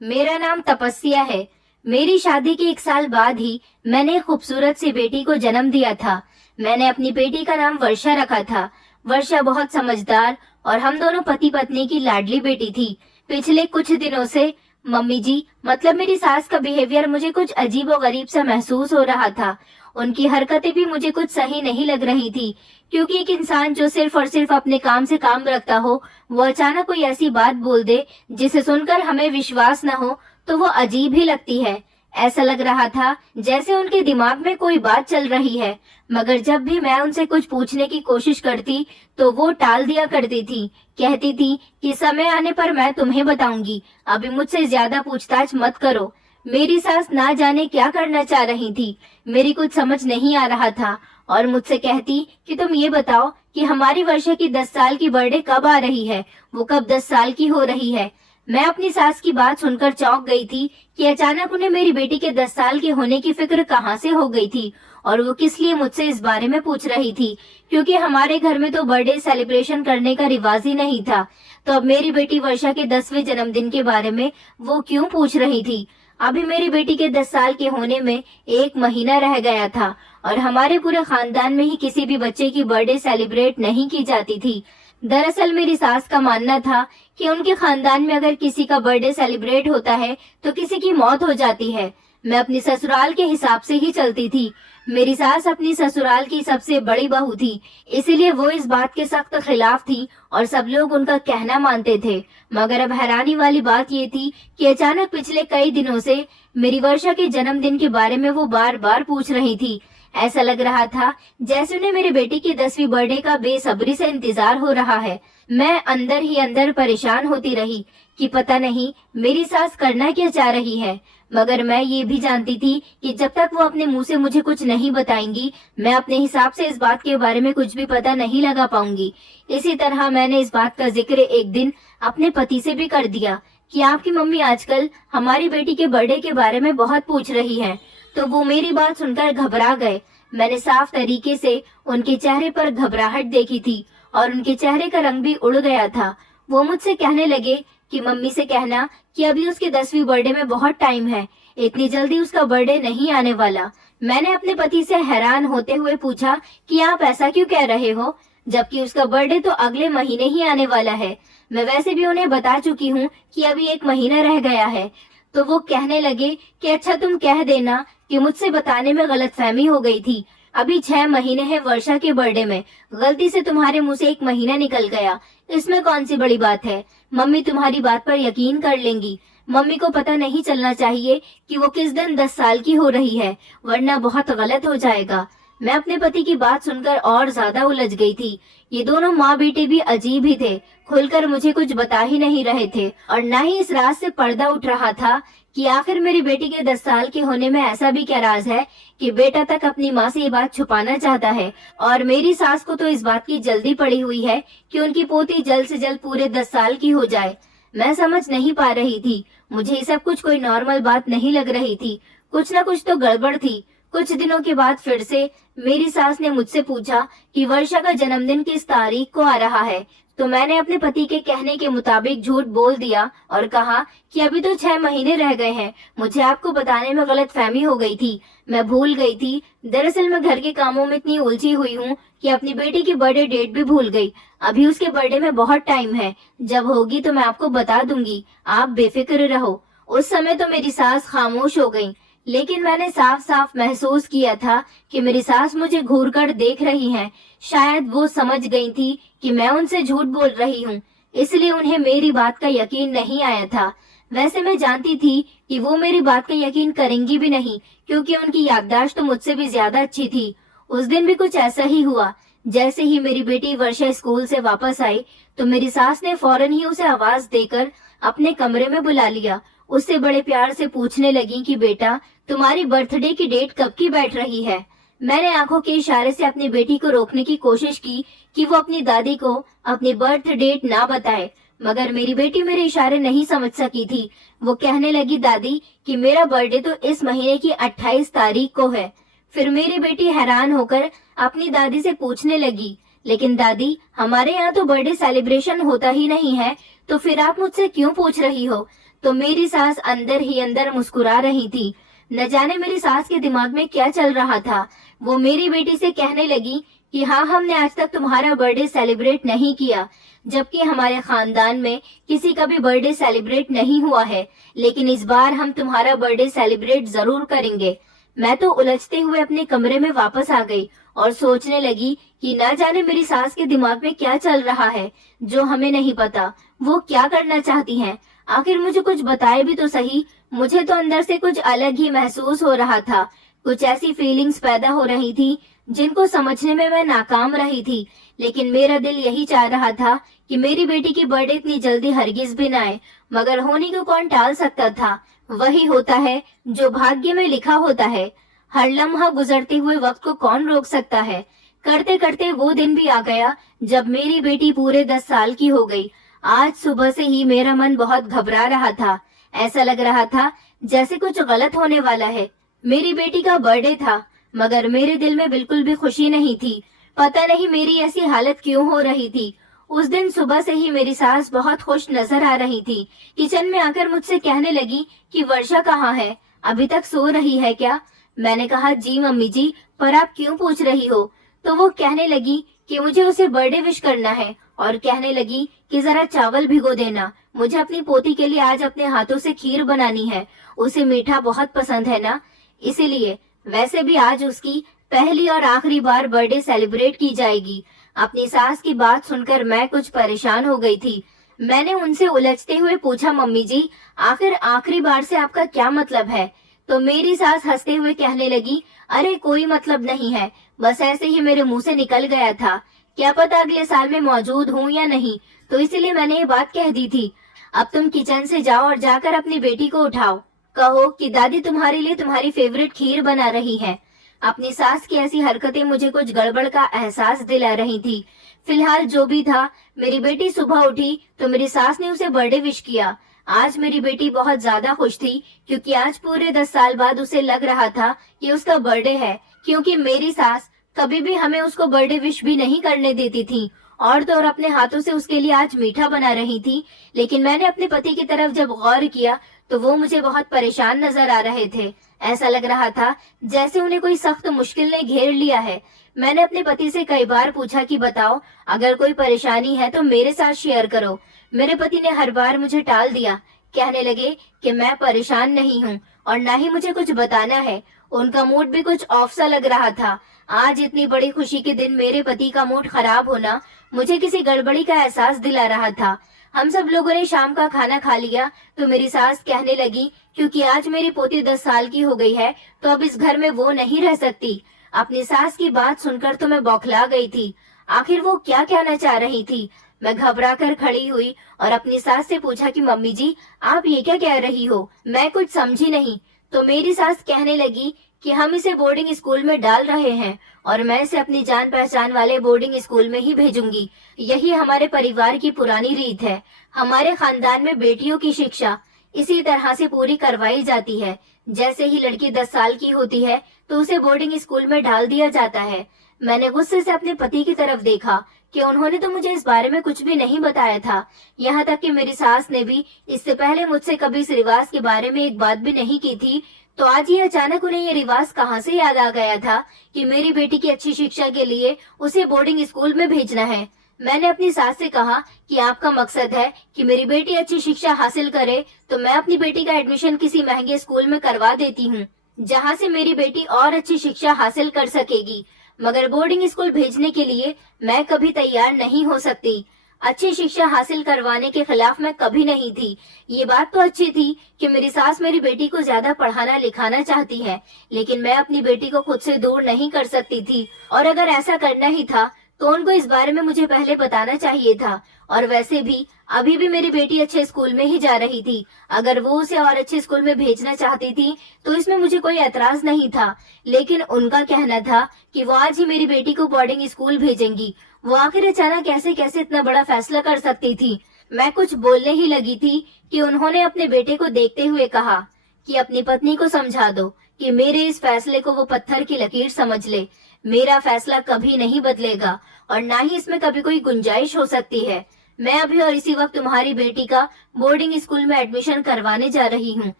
मेरा नाम तपस्या है। मेरी शादी के 1 साल बाद ही मैंने एक खूबसूरत सी बेटी को जन्म दिया था। मैंने अपनी बेटी का नाम वर्षा रखा था। वर्षा बहुत समझदार और हम दोनों पति पत्नी की लाडली बेटी थी। पिछले कुछ दिनों से मम्मी जी, मतलब मेरी सास का बिहेवियर मुझे कुछ अजीब और गरीब सा महसूस हो रहा था। उनकी हरकतें भी मुझे कुछ सही नहीं लग रही थी, क्योंकि एक इंसान जो सिर्फ और सिर्फ अपने काम से काम रखता हो, वो अचानक कोई ऐसी बात बोल दे जिसे सुनकर हमें विश्वास न हो, तो वो अजीब ही लगती है। ऐसा लग रहा था जैसे उनके दिमाग में कोई बात चल रही है, मगर जब भी मैं उनसे कुछ पूछने की कोशिश करती तो वो टाल दिया करती थी। कहती थी कि समय आने पर मैं तुम्हें बताऊंगी, अभी मुझसे ज्यादा पूछताछ मत करो। मेरी सास ना जाने क्या करना चाह रही थी, मेरी कुछ समझ नहीं आ रहा था, और मुझसे कहती कि तुम ये बताओ कि हमारी वर्षा की 10 साल की बर्थडे कब आ रही है, वो कब 10 साल की हो रही है। मैं अपनी सास की बात सुनकर चौंक गई थी कि अचानक उन्हें मेरी बेटी के 10 साल के होने की फिक्र कहाँ से हो गई थी, और वो किस लिए मुझसे इस बारे में पूछ रही थी, क्योंकि हमारे घर में तो बर्थडे सेलिब्रेशन करने का रिवाज ही नहीं था। तो अब मेरी बेटी वर्षा के 10वें जन्मदिन के बारे में वो क्यों पूछ रही थी। अभी मेरी बेटी के 10 साल के होने में 1 महीना रह गया था, और हमारे पूरे खानदान में ही किसी भी बच्चे की बर्थडे सेलिब्रेट नहीं की जाती थी। दरअसल मेरी सास का मानना था कि उनके खानदान में अगर किसी का बर्थडे सेलिब्रेट होता है तो किसी की मौत हो जाती है। मैं अपनी ससुराल के हिसाब से ही चलती थी। मेरी सास अपनी ससुराल की सबसे बड़ी बहू थी, इसीलिए वो इस बात के सख्त खिलाफ थी और सब लोग उनका कहना मानते थे। मगर अब हैरानी वाली बात ये थी कि अचानक पिछले कई दिनों से मेरी वर्षा के जन्मदिन के बारे में वो बार बार पूछ रही थी। ऐसा लग रहा था जैसे उन्हें मेरी बेटी की 10वीं बर्थडे का बेसब्री से इंतजार हो रहा है। मैं अंदर ही अंदर परेशान होती रही कि पता नहीं मेरी सास करना क्या चाह रही है, मगर मैं ये भी जानती थी कि जब तक वो अपने मुंह से मुझे कुछ नहीं बताएंगी, मैं अपने हिसाब से इस बात के बारे में कुछ भी पता नहीं लगा पाऊंगी। इसी तरह मैंने इस बात का जिक्र एक दिन अपने पति से भी कर दिया कि आपकी मम्मी आजकल हमारी बेटी के बर्थडे के बारे में बहुत पूछ रही है। तो वो मेरी बात सुनकर घबरा गए। मैंने साफ तरीके से उनके चेहरे पर घबराहट देखी थी और उनके चेहरे का रंग भी उड़ गया था। वो मुझसे कहने लगे कि मम्मी से कहना कि अभी उसके 10वीं बर्थडे में बहुत टाइम है, इतनी जल्दी उसका बर्थडे नहीं आने वाला। मैंने अपने पति से हैरान होते हुए पूछा कि आप ऐसा क्यों कह रहे हो, जबकि उसका बर्थडे तो अगले महीने ही आने वाला है। मैं वैसे भी उन्हें बता चुकी हूँ कि अभी 1 महीना रह गया है। तो वो कहने लगे कि अच्छा तुम कह देना कि मुझसे बताने में गलतफहमी हो गई थी। अभी 6 महीने हैं वर्षा के बर्थडे में, गलती से तुम्हारे मुंह से 1 महीना निकल गया, इसमें कौन सी बड़ी बात है। मम्मी तुम्हारी बात पर यकीन कर लेंगी। मम्मी को पता नहीं चलना चाहिए कि वो किस दिन 10 साल की हो रही है, वरना बहुत गलत हो जाएगा। मैं अपने पति की बात सुनकर और ज्यादा उलझ गई थी। ये दोनों माँ बेटे भी अजीब ही थे, खुलकर मुझे कुछ बता ही नहीं रहे थे, और न ही इस राज से पर्दा उठ रहा था कि आखिर मेरी बेटी के 10 साल के होने में ऐसा भी क्या राज है कि बेटा तक अपनी माँ से ये बात छुपाना चाहता है। और मेरी सास को तो इस बात की जल्दी पड़ी हुई है कि उनकी पोती जल्द से जल्द पूरे 10 साल की हो जाए। मैं समझ नहीं पा रही थी, मुझे ये सब कुछ कोई नॉर्मल बात नहीं लग रही थी, कुछ न कुछ तो गड़बड़ थी। कुछ दिनों के बाद फिर से मेरी सास ने मुझसे पूछा कि वर्षा का जन्मदिन किस तारीख को आ रहा है। तो मैंने अपने पति के कहने के मुताबिक झूठ बोल दिया और कहा कि अभी तो 6 महीने रह गए हैं, मुझे आपको बताने में गलतफहमी हो गई थी, मैं भूल गई थी। दरअसल मैं घर के कामों में इतनी उलझी हुई हूँ कि अपनी बेटी की बर्थडे डेट भी भूल गई। अभी उसके बर्थडे में बहुत टाइम है, जब होगी तो मैं आपको बता दूंगी, आप बेफिक्र रहो। उस समय तो मेरी सास खामोश हो गई, लेकिन मैंने साफ साफ महसूस किया था कि मेरी सास मुझे घूर कर देख रही हैं। शायद वो समझ गई थी कि मैं उनसे झूठ बोल रही हूँ, इसलिए उन्हें मेरी बात का यकीन नहीं आया था। वैसे मैं जानती थी कि वो मेरी बात का यकीन करेंगी भी नहीं, क्योंकि उनकी याददाश्त तो मुझसे भी ज्यादा अच्छी थी। उस दिन भी कुछ ऐसा ही हुआ। जैसे ही मेरी बेटी वर्षा स्कूल से वापस आई तो मेरी सास ने फौरन ही उसे आवाज देकर अपने कमरे में बुला लिया। उससे बड़े प्यार से पूछने लगी कि बेटा, तुम्हारी बर्थडे की डेट कब की बैठ रही है। मैंने आंखों के इशारे से अपनी बेटी को रोकने की कोशिश की कि वो अपनी दादी को अपनी बर्थ डेट ना बताए, मगर मेरी बेटी मेरे इशारे नहीं समझ सकी थी। वो कहने लगी दादी कि मेरा बर्थडे तो इस महीने की 28 तारीख को है। फिर मेरी बेटी हैरान होकर अपनी दादी से पूछने लगी, लेकिन दादी, हमारे यहाँ तो बर्थडे सेलिब्रेशन होता ही नहीं है, तो फिर आप मुझसे क्यों पूछ रही हो? तो मेरी सास अंदर ही अंदर मुस्कुरा रही थी। न जाने मेरी सास के दिमाग में क्या चल रहा था। वो मेरी बेटी से कहने लगी कि हाँ, हमने आज तक तुम्हारा बर्थडे सेलिब्रेट नहीं किया, जबकि हमारे खानदान में किसी का भी बर्थडे सेलिब्रेट नहीं हुआ है, लेकिन इस बार हम तुम्हारा बर्थडे सेलिब्रेट जरूर करेंगे। मैं तो उलझते हुए अपने कमरे में वापस आ गई और सोचने लगी कि न जाने मेरी सास के दिमाग में क्या चल रहा है जो हमें नहीं पता। वो क्या करना चाहती हैं? आखिर मुझे कुछ बताए भी तो सही। मुझे तो अंदर से कुछ अलग ही महसूस हो रहा था। कुछ ऐसी फीलिंग्स पैदा हो रही थी जिनको समझने में मैं नाकाम रही थी, लेकिन मेरा दिल यही चाह रहा था कि मेरी बेटी की बर्थडे इतनी जल्दी हरगिज भी ना आए, मगर होने को कौन टाल सकता था। वही होता है जो भाग्य में लिखा होता है। हर लम्हा गुजरते हुए वक्त को कौन रोक सकता है। करते करते वो दिन भी आ गया जब मेरी बेटी पूरे 10 साल की हो गई। आज सुबह से ही मेरा मन बहुत घबरा रहा था। ऐसा लग रहा था जैसे कुछ गलत होने वाला है। मेरी बेटी का बर्थडे था, मगर मेरे दिल में बिल्कुल भी खुशी नहीं थी। पता नहीं मेरी ऐसी हालत क्यों हो रही थी। उस दिन सुबह से ही मेरी सास बहुत खुश नजर आ रही थी। किचन में आकर मुझसे कहने लगी कि वर्षा कहाँ है, अभी तक सो रही है क्या? मैंने कहा जी मम्मी जी, पर आप क्यों पूछ रही हो? तो वो कहने लगी कि मुझे उसे बर्थडे विश करना है, और कहने लगी कि जरा चावल भिगो देना, मुझे अपनी पोती के लिए आज अपने हाथों से खीर बनानी है। उसे मीठा बहुत पसंद है ना, इसीलिए। वैसे भी आज उसकी पहली और आखिरी बार बर्थडे सेलिब्रेट की जाएगी। अपनी सास की बात सुनकर मैं कुछ परेशान हो गई थी। मैंने उनसे उलझते हुए पूछा मम्मी जी, आखिर आखिरी बार से आपका क्या मतलब है? तो मेरी सास हंसते हुए कहने लगी, अरे कोई मतलब नहीं है, बस ऐसे ही मेरे मुंह से निकल गया था। क्या पता अगले साल में मौजूद हूँ या नहीं, तो इसलिए मैंने ये बात कह दी थी। अब तुम किचन से जाओ और जाकर अपनी बेटी को उठाओ, कहो कि दादी तुम्हारे लिए तुम्हारी फेवरेट खीर बना रही है। अपनी सास की ऐसी हरकतें मुझे कुछ गड़बड़ का एहसास दिला रही थी। फिलहाल जो भी था, मेरी बेटी सुबह उठी तो मेरी सास ने उसे बर्थडे विश किया। आज मेरी बेटी बहुत ज्यादा खुश थी, क्योंकि आज पूरे 10 साल बाद उसे लग रहा था कि उसका बर्थडे है, क्योंकि मेरी सास कभी भी हमें उसको बर्थडे विश भी नहीं करने देती थी, और तो और अपने हाथों से उसके लिए आज मीठा बना रही थी। लेकिन मैंने अपने पति की तरफ जब गौर किया तो वो मुझे बहुत परेशान नजर आ रहे थे। ऐसा लग रहा था जैसे उन्हें कोई सख्त मुश्किल ने घेर लिया है। मैंने अपने पति से कई बार पूछा कि बताओ, अगर कोई परेशानी है तो मेरे साथ शेयर करो। मेरे पति ने हर बार मुझे टाल दिया, कहने लगे कि मैं परेशान नहीं हूँ और ना ही मुझे कुछ बताना है। उनका मूड भी कुछ ऑफ सा लग रहा था। आज इतनी बड़ी खुशी के दिन मेरे पति का मूड खराब होना मुझे किसी गड़बड़ी का एहसास दिला रहा था। हम सब लोगों ने शाम का खाना खा लिया तो मेरी सास कहने लगी, क्योंकि आज मेरी पोती 10 साल की हो गई है तो अब इस घर में वो नहीं रह सकती। अपनी सास की बात सुनकर तो मैं बौखला गई थी। आखिर वो क्या कहना चाह रही थी? मैं घबरा कर खड़ी हुई और अपनी सास से पूछा कि मम्मी जी, आप ये क्या कह रही हो? मैं कुछ समझी नहीं। तो मेरी सास कहने लगी कि हम इसे बोर्डिंग स्कूल में डाल रहे हैं और मैं इसे अपनी जान पहचान वाले बोर्डिंग स्कूल में ही भेजूंगी। यही हमारे परिवार की पुरानी रीत है। हमारे खानदान में बेटियों की शिक्षा इसी तरह से पूरी करवाई जाती है। जैसे ही लड़की 10 साल की होती है तो उसे बोर्डिंग स्कूल में डाल दिया जाता है। मैंने गुस्से से अपने पति की तरफ देखा कि उन्होंने तो मुझे इस बारे में कुछ भी नहीं बताया था। यहाँ तक कि मेरी सास ने भी इससे पहले मुझसे कभी इस रिवाज के बारे में एक बात भी नहीं की थी। तो आज ये अचानक उन्हें ये रिवाज कहाँ से याद आ गया था कि मेरी बेटी की अच्छी शिक्षा के लिए उसे बोर्डिंग स्कूल में भेजना है। मैंने अपनी सास से कहा कि आपका मकसद है कि मेरी बेटी अच्छी शिक्षा हासिल करे, तो मैं अपनी बेटी का एडमिशन किसी महंगे स्कूल में करवा देती हूँ, जहाँ से मेरी बेटी और अच्छी शिक्षा हासिल कर सकेगी। मगर बोर्डिंग स्कूल भेजने के लिए मैं कभी तैयार नहीं हो सकती। अच्छी शिक्षा हासिल करवाने के खिलाफ मैं कभी नहीं थी। ये बात तो अच्छी थी कि मेरी सास मेरी बेटी को ज्यादा पढ़ाना लिखाना चाहती है, लेकिन मैं अपनी बेटी को खुद से दूर नहीं कर सकती थी। और अगर ऐसा करना ही था तो उनको इस बारे में मुझे पहले बताना चाहिए था। और वैसे भी अभी भी मेरी बेटी अच्छे स्कूल में ही जा रही थी। अगर वो उसे और अच्छे स्कूल में भेजना चाहती थी तो इसमें मुझे कोई एतराज नहीं था। लेकिन उनका कहना था कि वो आज ही मेरी बेटी को बोर्डिंग स्कूल भेजेंगी। वो आखिर अचानक कैसे कैसे इतना बड़ा फैसला कर सकती थी? मैं कुछ बोलने ही लगी थी कि उन्होंने अपने बेटे को देखते हुए कहा कि अपनी पत्नी को समझा दो कि मेरे इस फैसले को वो पत्थर की लकीर समझ ले। मेरा फैसला कभी नहीं बदलेगा और ना ही इसमें कभी कोई गुंजाइश हो सकती है। मैं अभी और इसी वक्त तुम्हारी बेटी का बोर्डिंग स्कूल में एडमिशन करवाने जा रही हूँ।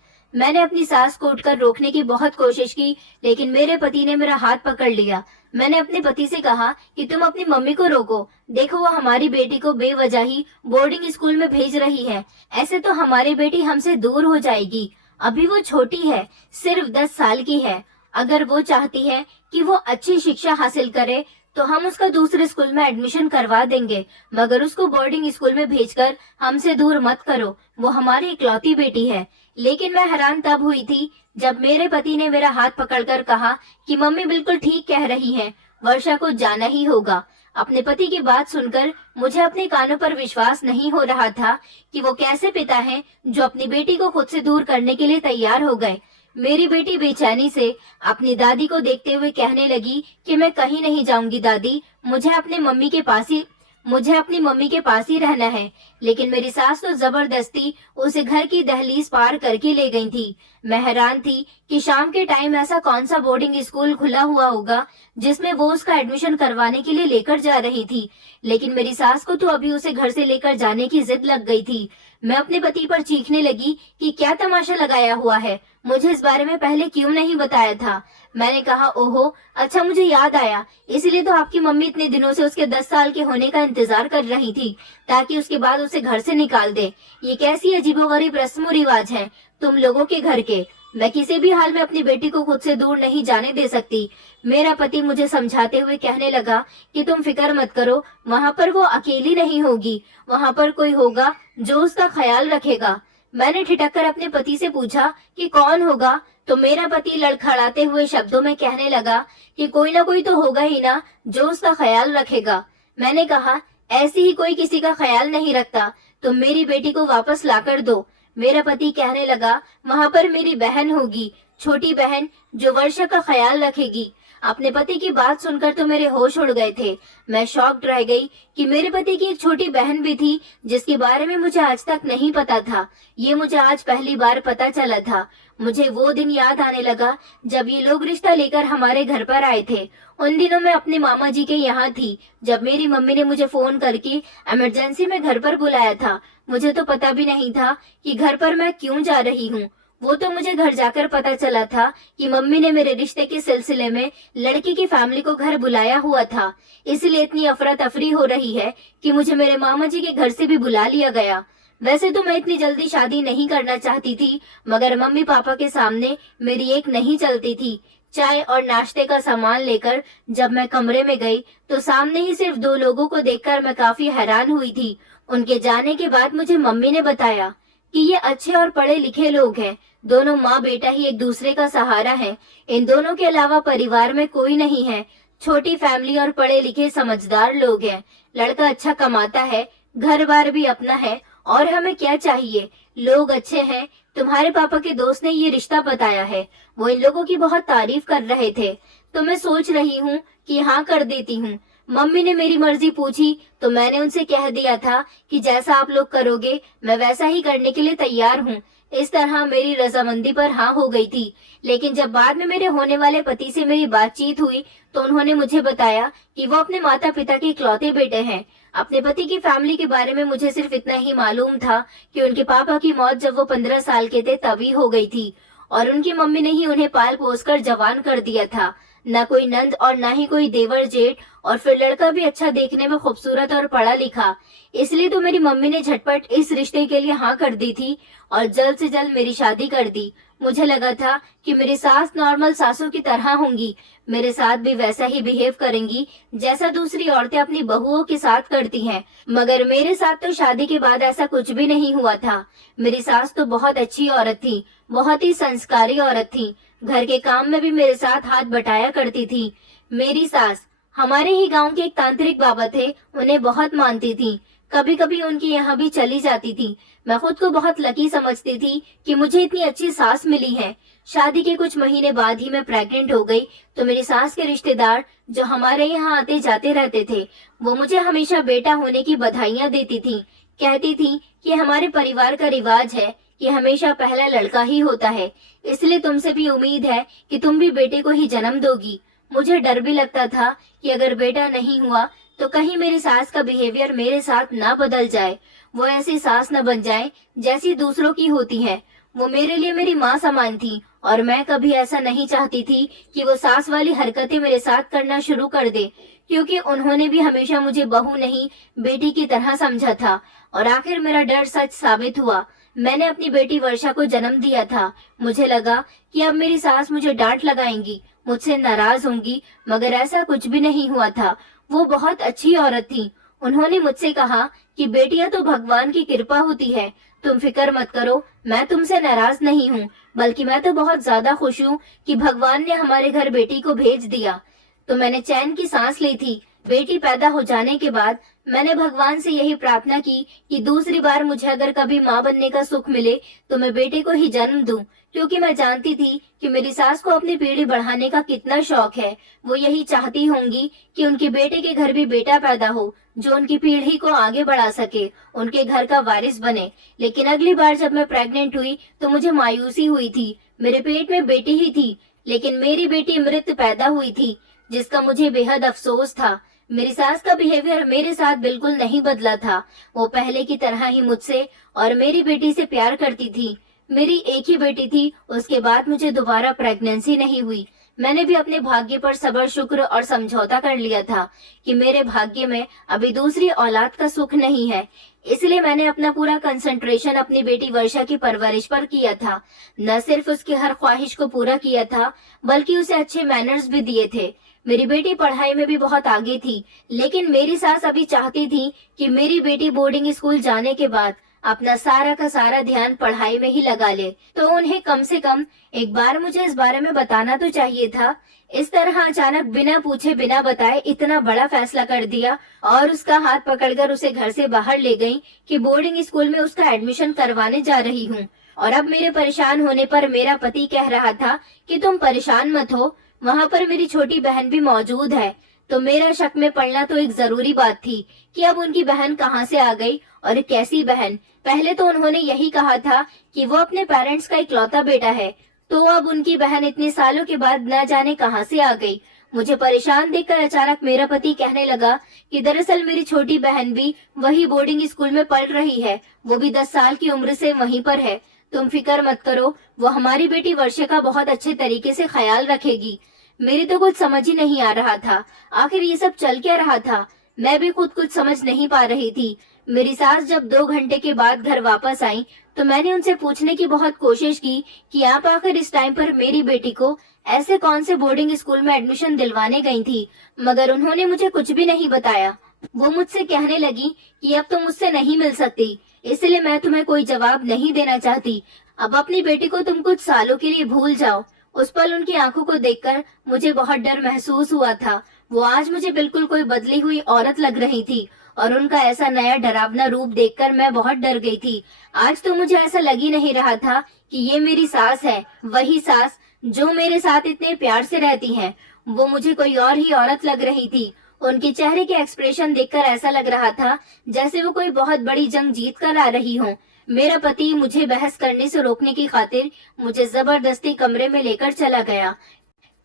मैंने अपनी सांस को उठकर रोकने की बहुत कोशिश की, लेकिन मेरे पति ने मेरा हाथ पकड़ लिया। मैंने अपने पति से कहा कि तुम अपनी मम्मी को रोको, देखो वो हमारी बेटी को बेवजह ही बोर्डिंग स्कूल में भेज रही है। ऐसे तो हमारी बेटी हमसे दूर हो जाएगी। अभी वो छोटी है, सिर्फ 10 साल की है। अगर वो चाहती है कि वो अच्छी शिक्षा हासिल करे तो हम उसका दूसरे स्कूल में एडमिशन करवा देंगे, मगर उसको बोर्डिंग स्कूल में भेजकर हमसे दूर मत करो। वो हमारी इकलौती बेटी है। लेकिन मैं हैरान तब हुई थी जब मेरे पति ने मेरा हाथ पकड़कर कहा कि मम्मी बिल्कुल ठीक कह रही हैं, वर्षा को जाना ही होगा। अपने पति की बात सुनकर मुझे अपने कानों पर विश्वास नहीं हो रहा था कि वो कैसे पिता हैं जो अपनी बेटी को खुद से दूर करने के लिए तैयार हो गए। मेरी बेटी बेचैनी से अपनी दादी को देखते हुए कहने लगी कि मैं कहीं नहीं जाऊंगी दादी, मुझे अपनी मम्मी के पास ही रहना है। लेकिन मेरी सास तो जबरदस्ती उसे घर की दहलीज पार करके ले गई थी। मैं हैरान थी कि शाम के टाइम ऐसा कौन सा बोर्डिंग स्कूल खुला हुआ होगा जिसमें वो उसका एडमिशन करवाने के लिए लेकर जा रही थी। लेकिन मेरी सास को तो अभी उसे घर से लेकर जाने की जिद लग गई थी। मैं अपने पति पर चीखने लगी कि क्या तमाशा लगाया हुआ है, मुझे इस बारे में पहले क्यों नहीं बताया था। मैंने कहा ओहो, अच्छा मुझे याद आया, इसलिए तो आपकी मम्मी इतने दिनों से उसके 10 साल के होने का इंतजार कर रही थी ताकि उसके बाद उसे घर से निकाल दे। ये कैसी अजीबोगरीब रस्म रिवाज है तुम लोगों के घर के। मैं किसी भी हाल में अपनी बेटी को खुद से दूर नहीं जाने दे सकती। मेरा पति मुझे समझाते हुए कहने लगा कि तुम फिक्र मत करो, वहाँ पर वो अकेली नहीं होगी, वहाँ पर कोई होगा जो उसका ख्याल रखेगा। मैंने ठिठक कर अपने पति से पूछा कि कौन होगा, तो मेरा पति लड़खड़ाते हुए शब्दों में कहने लगा कि कोई ना कोई तो होगा ही ना जो उसका ख्याल रखेगा। मैंने कहा ऐसी ही कोई किसी का ख्याल नहीं रखता, तुम मेरी बेटी को वापस लाकर दो। मेरा पति कहने लगा वहाँ पर मेरी बहन होगी, छोटी बहन, जो वर्षा का ख्याल रखेगी। अपने पति की बात सुनकर तो मेरे होश उड़ गए थे। मैं शॉक्ड रह गई कि मेरे पति की एक छोटी बहन भी थी जिसके बारे में मुझे आज तक नहीं पता था। ये मुझे आज पहली बार पता चला था। मुझे वो दिन याद आने लगा जब ये लोग रिश्ता लेकर हमारे घर पर आए थे। उन दिनों मैं अपने मामा जी के यहाँ थी जब मेरी मम्मी ने मुझे फोन करके इमरजेंसी में घर पर बुलाया था। मुझे तो पता भी नहीं था कि घर पर मैं क्यों जा रही हूँ। वो तो मुझे घर जाकर पता चला था कि मम्मी ने मेरे रिश्ते के सिलसिले में लड़की की फैमिली को घर बुलाया हुआ था। इसलिए इतनी अफरा तफरी हो रही है कि मुझे मेरे मामा जी के घर से भी बुला लिया गया। वैसे तो मैं इतनी जल्दी शादी नहीं करना चाहती थी, मगर मम्मी पापा के सामने मेरी एक नहीं चलती थी। चाय और नाश्ते का सामान लेकर जब मैं कमरे में गई तो सामने ही सिर्फ 2 लोगों को देखकर मैं काफी हैरान हुई थी। उनके जाने के बाद मुझे मम्मी ने बताया कि ये अच्छे और पढ़े लिखे लोग हैं। दोनों माँ बेटा ही एक दूसरे का सहारा है। इन दोनों के अलावा परिवार में कोई नहीं है। छोटी फैमिली और पढ़े लिखे समझदार लोग हैं। लड़का अच्छा कमाता है, घर बार भी अपना है, और हमें क्या चाहिए। लोग अच्छे हैं। तुम्हारे पापा के दोस्त ने ये रिश्ता बताया है, वो इन लोगों की बहुत तारीफ कर रहे थे, तो मैं सोच रही हूँ कि हाँ कर देती हूँ। मम्मी ने मेरी मर्जी पूछी तो मैंने उनसे कह दिया था कि जैसा आप लोग करोगे मैं वैसा ही करने के लिए तैयार हूँ। इस तरह मेरी रजामंदी पर हाँ हो गई थी। लेकिन जब बाद में मेरे होने वाले पति से मेरी बातचीत हुई तो उन्होंने मुझे बताया कि वो अपने माता पिता के इकलौते बेटे हैं। अपने पति की फैमिली के बारे में मुझे सिर्फ इतना ही मालूम था कि उनके पापा की मौत जब वो 15 साल के थे तभी हो गई थी, और उनकी मम्मी ने ही उन्हें पाल पोस कर जवान कर दिया था। न कोई नंद और न ही कोई देवर जेठ, और फिर लड़का भी अच्छा देखने में खूबसूरत और पढ़ा लिखा। इसलिए तो मेरी मम्मी ने झटपट इस रिश्ते के लिए हाँ कर दी थी और जल्द से जल्द मेरी शादी कर दी। मुझे लगा था कि मेरी सास नॉर्मल सासों की तरह होंगी, मेरे साथ भी वैसा ही बिहेव करेंगी जैसा दूसरी औरतें अपनी बहुओं के साथ करती हैं। मगर मेरे साथ तो शादी के बाद ऐसा कुछ भी नहीं हुआ था। मेरी सास तो बहुत अच्छी औरत थी, बहुत ही संस्कारी औरत थी। घर के काम में भी मेरे साथ हाथ बटाया करती थी। मेरी सास हमारे ही गांव के एक तांत्रिक बाबा थे, उन्हें बहुत मानती थी। कभी कभी उनके यहाँ भी चली जाती थी। मैं खुद को बहुत लकी समझती थी कि मुझे इतनी अच्छी सास मिली है। शादी के कुछ महीने बाद ही मैं प्रेग्नेंट हो गई तो मेरी सास के रिश्तेदार जो हमारे यहाँ आते जाते रहते थे, वो मुझे हमेशा बेटा होने की बधाइयाँ देती थी। कहती थी कि हमारे परिवार का रिवाज है कि हमेशा पहला लड़का ही होता है, इसलिए तुमसे भी उम्मीद है कि तुम भी बेटे को ही जन्म दोगी। मुझे डर भी लगता था कि अगर बेटा नहीं हुआ तो कहीं मेरी सास का बिहेवियर मेरे साथ ना बदल जाए, वो ऐसी सास न बन जाए जैसी दूसरों की होती है। वो मेरे लिए मेरी माँ समान थी और मैं कभी ऐसा नहीं चाहती थी कि वो सास वाली हरकतें मेरे साथ करना शुरू कर दे, क्योंकि उन्होंने भी हमेशा मुझे बहू नहीं बेटी की तरह समझा था। और आखिर मेरा डर सच साबित हुआ। मैंने अपनी बेटी वर्षा को जन्म दिया था। मुझे लगा कि अब मेरी सास मुझे डांट लगाएंगी, मुझसे नाराज होंगी, मगर ऐसा कुछ भी नहीं हुआ था। वो बहुत अच्छी औरत थी। उन्होंने मुझसे कहा कि बेटियां तो भगवान की कृपा होती है, तुम फिक्र मत करो, मैं तुमसे नाराज नहीं हूँ, बल्कि मैं तो बहुत ज्यादा खुश हूँ कि भगवान ने हमारे घर बेटी को भेज दिया। तो मैंने चैन की सांस ली थी। बेटी पैदा हो जाने के बाद मैंने भगवान से यही प्रार्थना की कि दूसरी बार मुझे अगर कभी माँ बनने का सुख मिले तो मैं बेटे को ही जन्म दूं, क्योंकि मैं जानती थी कि मेरी सास को अपनी पीढ़ी बढ़ाने का कितना शौक है। वो यही चाहती होंगी कि उनके बेटे के घर भी बेटा पैदा हो जो उनकी पीढ़ी को आगे बढ़ा सके, उनके घर का वारिस बने। लेकिन अगली बार जब मैं प्रेग्नेंट हुई तो मुझे मायूसी हुई थी। मेरे पेट में बेटी ही थी, लेकिन मेरी बेटी मृत पैदा हुई थी, जिसका मुझे बेहद अफसोस था। मेरी सास का बिहेवियर मेरे साथ बिल्कुल नहीं बदला था। वो पहले की तरह ही मुझसे और मेरी बेटी से प्यार करती थी। मेरी एक ही बेटी थी, उसके बाद मुझे दोबारा प्रेगनेंसी नहीं हुई। मैंने भी अपने भाग्य पर सब्र शुक्र और समझौता कर लिया था कि मेरे भाग्य में अभी दूसरी औलाद का सुख नहीं है। इसलिए मैंने अपना पूरा कंसंट्रेशन अपनी बेटी वर्षा की परवरिश पर किया था। न सिर्फ उसकी हर ख्वाहिश को पूरा किया था, बल्कि उसे अच्छे मैनर्स भी दिए थे। मेरी बेटी पढ़ाई में भी बहुत आगे थी, लेकिन मेरी सास अभी चाहती थी कि मेरी बेटी बोर्डिंग स्कूल जाने के बाद अपना सारा का सारा ध्यान पढ़ाई में ही लगा ले। तो उन्हें कम से कम एक बार मुझे इस बारे में बताना तो चाहिए था। इस तरह अचानक बिना पूछे बिना बताए इतना बड़ा फैसला कर दिया और उसका हाथ पकड़कर उसे घर से बाहर ले गई कि बोर्डिंग स्कूल में उसका एडमिशन करवाने जा रही हूँ। और अब मेरे परेशान होने पर मेरा पति कह रहा था कि तुम परेशान मत हो, वहाँ पर मेरी छोटी बहन भी मौजूद है। तो मेरा शक में पड़ना तो एक जरूरी बात थी कि अब उनकी बहन कहाँ से आ गई और कैसी बहन। पहले तो उन्होंने यही कहा था कि वो अपने पेरेंट्स का इकलौता बेटा है, तो अब उनकी बहन इतने सालों के बाद न जाने कहाँ से आ गई। मुझे परेशान देखकर अचानक मेरा पति कहने लगा कि दरअसल मेरी छोटी बहन भी वही बोर्डिंग स्कूल में पढ़ रही है, वो भी 10 साल की उम्र से वहीं पर है। तुम फिक्र मत करो, वो हमारी बेटी वर्षा का बहुत अच्छे तरीके से ख्याल रखेगी। मेरी तो कुछ समझ ही नहीं आ रहा था, आखिर ये सब चल क्या रहा था। मैं भी खुद कुछ समझ नहीं पा रही थी। मेरी सास जब 2 घंटे के बाद घर वापस आई तो मैंने उनसे पूछने की बहुत कोशिश की कि आप आखिर इस टाइम पर मेरी बेटी को ऐसे कौन से बोर्डिंग स्कूल में एडमिशन दिलवाने गई थी, मगर उन्होंने मुझे कुछ भी नहीं बताया। वो मुझसे कहने लगी कि अब तुम मुझसे नहीं मिल सकती, इसलिए मैं तुम्हें कोई जवाब नहीं देना चाहती। अब अपनी बेटी को तुम कुछ सालों के लिए भूल जाओ। उस पल उनकी आंखों को देखकर मुझे बहुत डर महसूस हुआ था। वो आज मुझे बिल्कुल कोई बदली हुई औरत लग रही थी और उनका ऐसा नया डरावना रूप देखकर मैं बहुत डर गई थी। आज तो मुझे ऐसा लग ही नहीं रहा था कि ये मेरी सास है, वही सास जो मेरे साथ इतने प्यार से रहती है। वो मुझे कोई और ही औरत लग रही थी। उनके चेहरे के एक्सप्रेशन देखकर ऐसा लग रहा था जैसे वो कोई बहुत बड़ी जंग जीत कर आ रही हो। मेरा पति मुझे बहस करने से रोकने की खातिर मुझे जबरदस्ती कमरे में लेकर चला गया।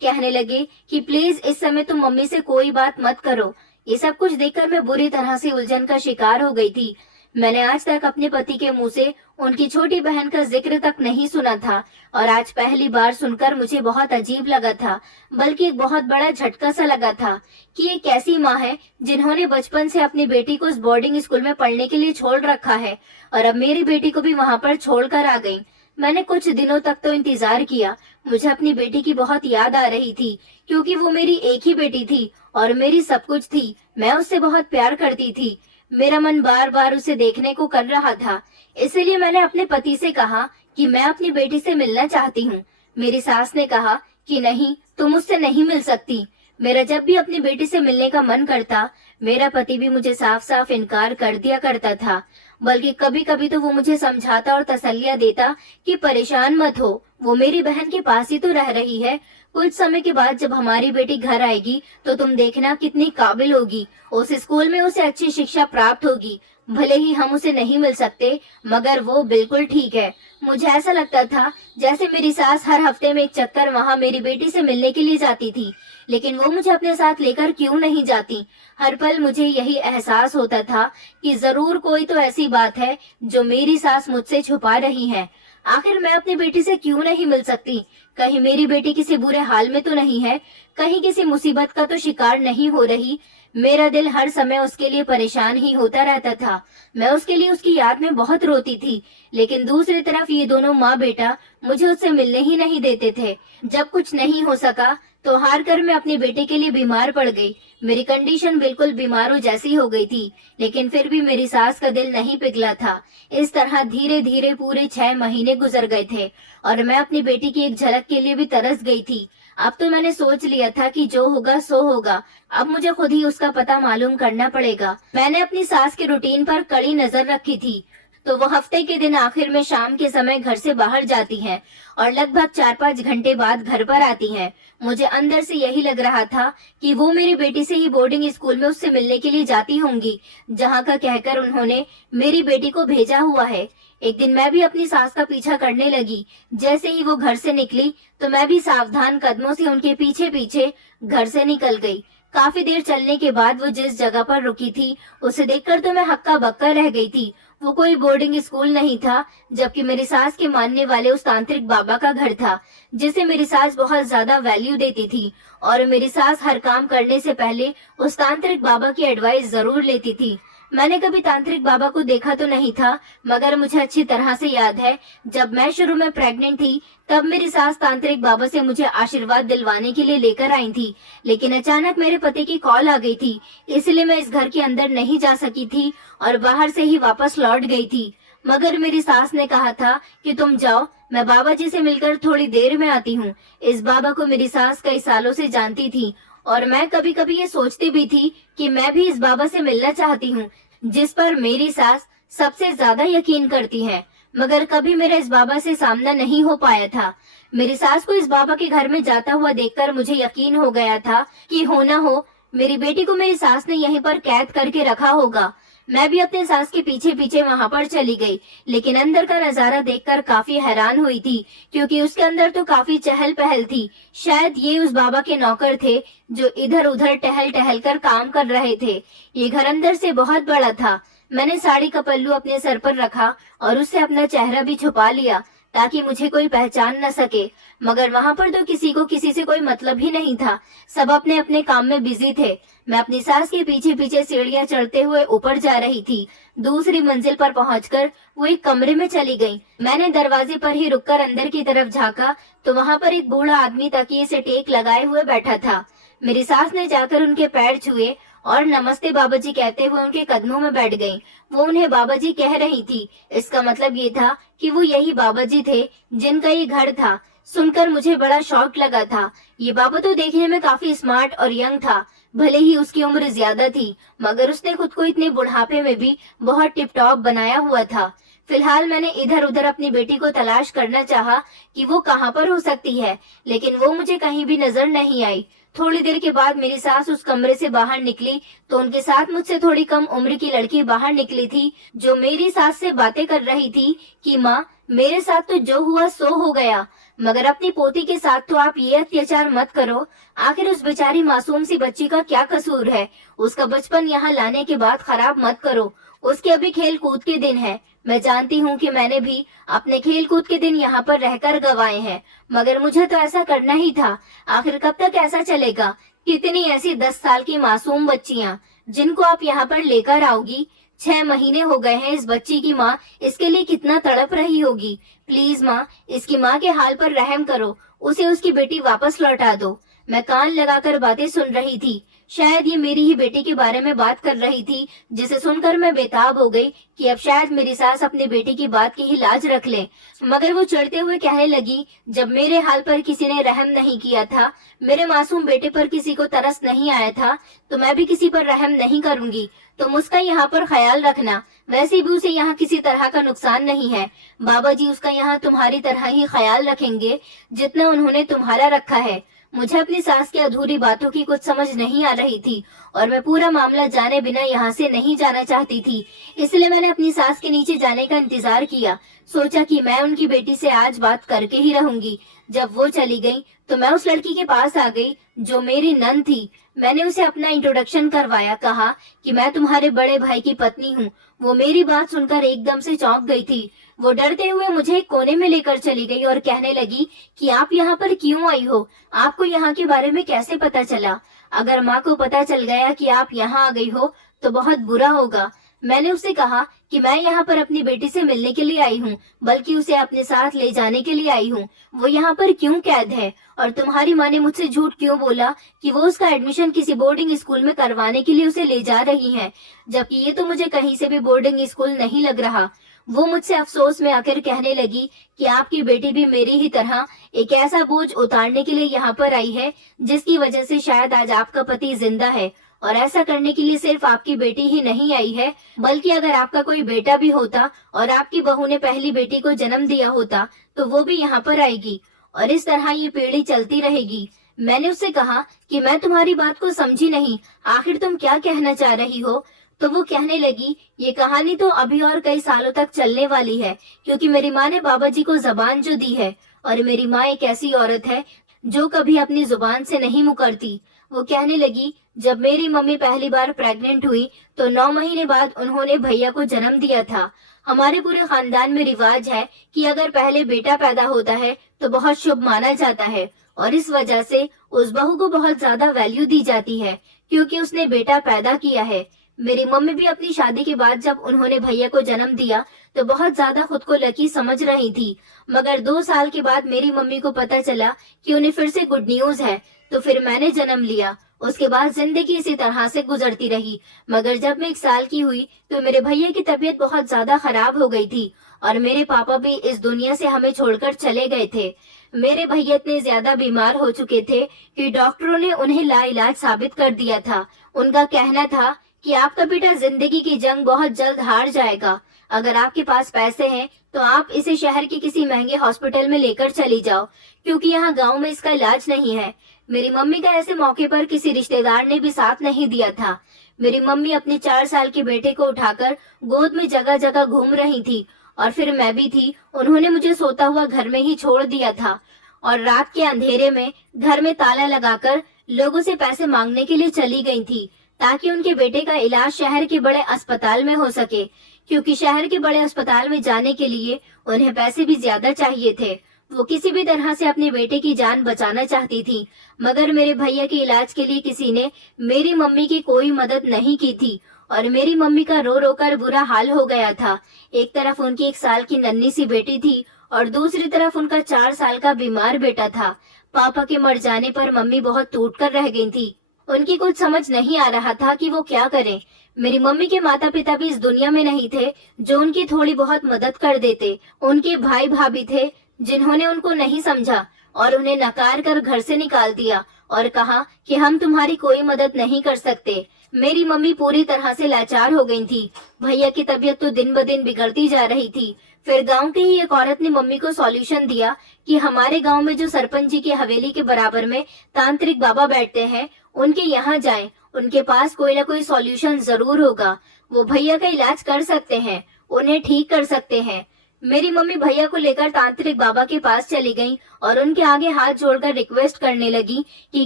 कहने लगे कि प्लीज इस समय तुम मम्मी से कोई बात मत करो। ये सब कुछ देखकर मैं बुरी तरह से उलझन का शिकार हो गई थी। मैंने आज तक अपने पति के मुंह से उनकी छोटी बहन का जिक्र तक नहीं सुना था और आज पहली बार सुनकर मुझे बहुत अजीब लगा था, बल्कि एक बहुत बड़ा झटका सा लगा था कि ये कैसी माँ है जिन्होंने बचपन से अपनी बेटी को उस बोर्डिंग स्कूल में पढ़ने के लिए छोड़ रखा है और अब मेरी बेटी को भी वहाँ पर छोड़ कर आ गई। मैंने कुछ दिनों तक तो इंतजार किया। मुझे अपनी बेटी की बहुत याद आ रही थी, क्योंकि वो मेरी एक ही बेटी थी और मेरी सब कुछ थी। मैं उससे बहुत प्यार करती थी। मेरा मन बार बार उसे देखने को कर रहा था। इसलिए मैंने अपने पति से कहा कि मैं अपनी बेटी से मिलना चाहती हूँ। मेरी सास ने कहा कि नहीं, तुम मुझसे नहीं मिल सकती। मेरा जब भी अपनी बेटी से मिलने का मन करता, मेरा पति भी मुझे साफ साफ इनकार कर दिया करता था। बल्कि कभी कभी तो वो मुझे समझाता और तसल्लियां देता कि परेशान मत हो, वो मेरी बहन के पास ही तो रह रही है। कुछ समय के बाद जब हमारी बेटी घर आएगी तो तुम देखना कितनी काबिल होगी। उस स्कूल में उसे अच्छी शिक्षा प्राप्त होगी। भले ही हम उसे नहीं मिल सकते, मगर वो बिल्कुल ठीक है। मुझे ऐसा लगता था जैसे मेरी सास हर हफ्ते में एक चक्कर वहाँ मेरी बेटी से मिलने के लिए जाती थी, लेकिन वो मुझे अपने साथ लेकर क्यों नहीं जाती। हर पल मुझे यही एहसास होता था कि जरूर कोई तो ऐसी बात है जो मेरी सास मुझसे छुपा रही है। आखिर मैं अपनी बेटी से क्यों नहीं मिल सकती? कहीं मेरी बेटी किसी बुरे हाल में तो नहीं है? कहीं किसी मुसीबत का तो शिकार नहीं हो रही? मेरा दिल हर समय उसके लिए परेशान ही होता रहता था। मैं उसके लिए उसकी याद में बहुत रोती थी, लेकिन दूसरी तरफ ये दोनों माँ बेटा मुझे उससे मिलने ही नहीं देते थे। जब कुछ नहीं हो सका तो हार कर मैं अपनी बेटी के लिए बीमार पड़ गई। मेरी कंडीशन बिल्कुल बीमारों जैसी हो गई थी, लेकिन फिर भी मेरी सास का दिल नहीं पिघला था। इस तरह धीरे धीरे पूरे 6 महीने गुजर गए थे और मैं अपनी बेटी की एक झलक के लिए भी तरस गई थी। अब तो मैंने सोच लिया था कि जो होगा सो होगा। अब मुझे खुद ही उसका पता मालूम करना पड़ेगा। मैंने अपनी सास के रूटीन पर कड़ी नजर रखी थी, तो वो हफ्ते के दिन आखिर में शाम के समय घर से बाहर जाती हैं और लगभग 4-5 घंटे बाद घर पर आती हैं। मुझे अंदर से यही लग रहा था कि वो मेरी बेटी से ही बोर्डिंग स्कूल में उससे मिलने के लिए जाती होंगी, जहाँ का कहकर उन्होंने मेरी बेटी को भेजा हुआ है। एक दिन मैं भी अपनी सास का पीछा करने लगी। जैसे ही वो घर से निकली तो मैं भी सावधान कदमों से उनके पीछे पीछे घर से निकल गई। काफी देर चलने के बाद वो जिस जगह पर रुकी थी उसे देखकर तो मैं हक्का बक्का रह गई थी। वो कोई बोर्डिंग स्कूल नहीं था, जबकि मेरी सास के मानने वाले उस तांत्रिक बाबा का घर था, जिसे मेरी सास बहुत ज्यादा वैल्यू देती थी। और मेरी सास हर काम करने से पहले उस तांत्रिक बाबा की एडवाइस जरूर लेती थी। मैंने कभी तांत्रिक बाबा को देखा तो नहीं था, मगर मुझे अच्छी तरह से याद है जब मैं शुरू में प्रेग्नेंट थी तब मेरी सास तांत्रिक बाबा से मुझे आशीर्वाद दिलवाने के लिए लेकर आई थी। लेकिन अचानक मेरे पति की कॉल आ गई थी, इसलिए मैं इस घर के अंदर नहीं जा सकी थी और बाहर से ही वापस लौट गई थी। मगर मेरी सास ने कहा था कि तुम जाओ, मैं बाबा जी से मिलकर थोड़ी देर में आती हूँ। इस बाबा को मेरी सास कई सालों से जानती थी और मैं कभी कभी ये सोचती भी थी कि मैं भी इस बाबा से मिलना चाहती हूँ, जिस पर मेरी सास सबसे ज्यादा यकीन करती है। मगर कभी मेरा इस बाबा से सामना नहीं हो पाया था। मेरी सास को इस बाबा के घर में जाता हुआ देखकर मुझे यकीन हो गया था कि हो ना हो मेरी बेटी को मेरी सास ने यहीं पर कैद करके रखा होगा। मैं भी अपने सास के पीछे पीछे वहां पर चली गई, लेकिन अंदर का नजारा देखकर काफी हैरान हुई थी, क्योंकि उसके अंदर तो काफी चहल पहल थी। शायद ये उस बाबा के नौकर थे जो इधर उधर टहल टहल कर काम कर रहे थे। ये घर अंदर से बहुत बड़ा था। मैंने साड़ी का पल्लू अपने सर पर रखा और उससे अपना चेहरा भी छुपा लिया ताकि मुझे कोई पहचान न सके। मगर वहां पर तो किसी को किसी से कोई मतलब ही नहीं था। सब अपने अपने काम में बिजी थे। मैं अपनी सास के पीछे पीछे सीढ़ियां चढ़ते हुए ऊपर जा रही थी। दूसरी मंजिल पर पहुंचकर वो एक कमरे में चली गई। मैंने दरवाजे पर ही रुककर अंदर की तरफ झांका तो वहां पर एक बूढ़ा आदमी तकिए से टेक लगाए हुए बैठा था। मेरी सास ने जाकर उनके पैर छुए और नमस्ते बाबा जी कहते हुए उनके कदमों में बैठ गई। वो उन्हें बाबा जी कह रही थी। इसका मतलब ये था कि वो यही बाबा जी थे जिनका ये घर था। सुनकर मुझे बड़ा शॉक लगा था। ये बाबा तो देखने में काफी स्मार्ट और यंग था। भले ही उसकी उम्र ज्यादा थी, मगर उसने खुद को इतने बुढ़ापे में भी बहुत टिप टॉप बनाया हुआ था। फिलहाल मैंने इधर उधर अपनी बेटी को तलाश करना चाहा कि वो कहाँ पर हो सकती है, लेकिन वो मुझे कहीं भी नजर नहीं आई। थोड़ी देर के बाद मेरी सास उस कमरे से बाहर निकली तो उनके साथ मुझसे थोड़ी कम उम्र की लड़की बाहर निकली थी, जो मेरी सास से बातें कर रही थी कि माँ, मेरे साथ तो जो हुआ सो हो गया, मगर अपनी पोती के साथ तो आप ये अत्याचार मत करो। आखिर उस बेचारी मासूम सी बच्ची का क्या कसूर है? उसका बचपन यहाँ लाने के बाद खराब मत करो। उसके अभी खेल कूद के दिन है। मैं जानती हूँ कि मैंने भी अपने खेल कूद के दिन यहाँ पर रहकर गंवाए हैं, मगर मुझे तो ऐसा करना ही था। आखिर कब तक ऐसा चलेगा? कितनी ऐसी 10 साल की मासूम बच्चियाँ जिनको आप यहाँ पर लेकर आओगी? 6 महीने हो गए हैं इस बच्ची की माँ इसके लिए कितना तड़प रही होगी। प्लीज माँ, इसकी माँ के हाल पर रहम करो, उसे उसकी बेटी वापस लौटा दो। मैं कान लगाकर बातें सुन रही थी। शायद ये मेरी ही बेटी के बारे में बात कर रही थी, जिसे सुनकर मैं बेताब हो गई कि अब शायद मेरी सास अपनी बेटी की बात की ही लाज रख ले। मगर वो चिढ़ते हुए कहने लगी, जब मेरे हाल पर किसी ने रहम नहीं किया था, मेरे मासूम बेटे पर किसी को तरस नहीं आया था, तो मैं भी किसी पर रहम नहीं करूंगी। तुम उसका यहाँ पर ख्याल रखना, वैसे भी उसे यहाँ किसी तरह का नुकसान नहीं है। बाबा जी उसका यहाँ तुम्हारी तरह ही ख्याल रखेंगे जितना उन्होंने तुम्हारा रखा है। मुझे अपनी सास की अधूरी बातों की कुछ समझ नहीं आ रही थी और मैं पूरा मामला जाने बिना यहाँ से नहीं जाना चाहती थी। इसलिए मैंने अपनी सास के नीचे जाने का इंतजार किया। सोचा कि मैं उनकी बेटी से आज बात करके ही रहूंगी। जब वो चली गई तो मैं उस लड़की के पास आ गई जो मेरी नंद थी। मैंने उसे अपना इंट्रोडक्शन करवाया, कहा कि मैं तुम्हारे बड़े भाई की पत्नी हूँ। वो मेरी बात सुनकर एकदम से चौंक गई थी। वो डरते हुए मुझे एक कोने में लेकर चली गई और कहने लगी कि आप यहाँ पर क्यों आई हो? आपको यहाँ के बारे में कैसे पता चला? अगर माँ को पता चल गया कि आप यहाँ आ गई हो तो बहुत बुरा होगा। मैंने उससे कहा कि मैं यहाँ पर अपनी बेटी से मिलने के लिए आई हूँ, बल्कि उसे अपने साथ ले जाने के लिए आई हूँ। वो यहाँ पर क्यों कैद है? और तुम्हारी माँ ने मुझसे झूठ क्यों बोला कि वो उसका एडमिशन किसी बोर्डिंग स्कूल में करवाने के लिए उसे ले जा रही है, जबकि ये तो मुझे कहीं से भी बोर्डिंग स्कूल नहीं लग रहा। वो मुझसे अफसोस में आकर कहने लगी कि आपकी बेटी भी मेरी ही तरह एक ऐसा बोझ उतारने के लिए यहाँ पर आई है जिसकी वजह से शायद आज आपका पति जिंदा है। और ऐसा करने के लिए सिर्फ आपकी बेटी ही नहीं आई है, बल्कि अगर आपका कोई बेटा भी होता और आपकी बहू ने पहली बेटी को जन्म दिया होता तो वो भी यहाँ पर आएगी और इस तरह ये पीढ़ी चलती रहेगी। मैंने उससे कहा कि मैं तुम्हारी बात को समझी नहीं, आखिर तुम क्या कहना चाह रही हो? तो वो कहने लगी, ये कहानी तो अभी और कई सालों तक चलने वाली है, क्योंकि मेरी माँ ने बाबा जी को जबान जो दी है, और मेरी माँ एक ऐसी औरत है जो कभी अपनी जुबान से नहीं मुकरती। वो कहने लगी, जब मेरी मम्मी पहली बार प्रेग्नेंट हुई तो 9 महीने बाद उन्होंने भैया को जन्म दिया था। हमारे पूरे खानदान में रिवाज है कि अगर पहले बेटा पैदा होता है तो बहुत शुभ माना जाता है और इस वजह से उस बहू को बहुत ज्यादा वैल्यू दी जाती है क्योंकि उसने बेटा पैदा किया है। मेरी मम्मी भी अपनी शादी के बाद जब उन्होंने भैया को जन्म दिया तो बहुत ज्यादा खुद को लकी समझ रही थी, मगर 2 साल के बाद मेरी मम्मी को पता चला कि उन्हें फिर से गुड न्यूज है, तो फिर मैंने जन्म लिया। उसके बाद जिंदगी इसी तरह से गुजरती रही, मगर जब मैं 1 साल की हुई तो मेरे भैया की तबीयत बहुत ज्यादा खराब हो गई थी और मेरे पापा भी इस दुनिया से हमें छोड़कर चले गए थे। मेरे भैया इतने ज्यादा बीमार हो चुके थे कि डॉक्टरों ने उन्हें लाइलाज साबित कर दिया था। उनका कहना था कि आपका बेटा जिंदगी की जंग बहुत जल्द हार जाएगा। अगर आपके पास पैसे हैं तो आप इसे शहर के किसी महंगे हॉस्पिटल में लेकर चली जाओ, क्योंकि यहाँ गांव में इसका इलाज नहीं है। मेरी मम्मी का ऐसे मौके पर किसी रिश्तेदार ने भी साथ नहीं दिया था। मेरी मम्मी अपने 4 साल के बेटे को उठाकर गोद में जगह जगह घूम रही थी और फिर मैं भी थी। उन्होंने मुझे सोता हुआ घर में ही छोड़ दिया था और रात के अंधेरे में घर में ताला लगाकर लोगों से पैसे मांगने के लिए चली गई थी ताकि उनके बेटे का इलाज शहर के बड़े अस्पताल में हो सके, क्योंकि शहर के बड़े अस्पताल में जाने के लिए उन्हें पैसे भी ज्यादा चाहिए थे। वो किसी भी तरह से अपने बेटे की जान बचाना चाहती थी, मगर मेरे भैया के इलाज के लिए किसी ने मेरी मम्मी की कोई मदद नहीं की थी और मेरी मम्मी का रो रो कर बुरा हाल हो गया था। एक तरफ उनकी 1 साल की नन्ही सी बेटी थी और दूसरी तरफ उनका 4 साल का बीमार बेटा था। पापा के मर जाने पर मम्मी बहुत टूट कर रह गई थी। उनकी कुछ समझ नहीं आ रहा था कि वो क्या करें। मेरी मम्मी के माता पिता भी इस दुनिया में नहीं थे जो उनकी थोड़ी बहुत मदद कर देते। उनके भाई भाभी थे जिन्होंने उनको नहीं समझा और उन्हें नकार कर घर से निकाल दिया और कहा कि हम तुम्हारी कोई मदद नहीं कर सकते। मेरी मम्मी पूरी तरह से लाचार हो गई थी। भैया की तबीयत तो दिन ब दिन बिगड़ती जा रही थी। फिर गांव की ही एक औरत ने मम्मी को सॉल्यूशन दिया कि हमारे गांव में जो सरपंच जी की हवेली के बराबर में तांत्रिक बाबा बैठते हैं, उनके यहाँ जाएं। उनके पास कोई ना कोई सॉल्यूशन जरूर होगा। वो भैया का इलाज कर सकते हैं, उन्हें ठीक कर सकते हैं। मेरी मम्मी भैया को लेकर तांत्रिक बाबा के पास चली गई और उनके आगे हाथ जोड़कर रिक्वेस्ट करने लगी कि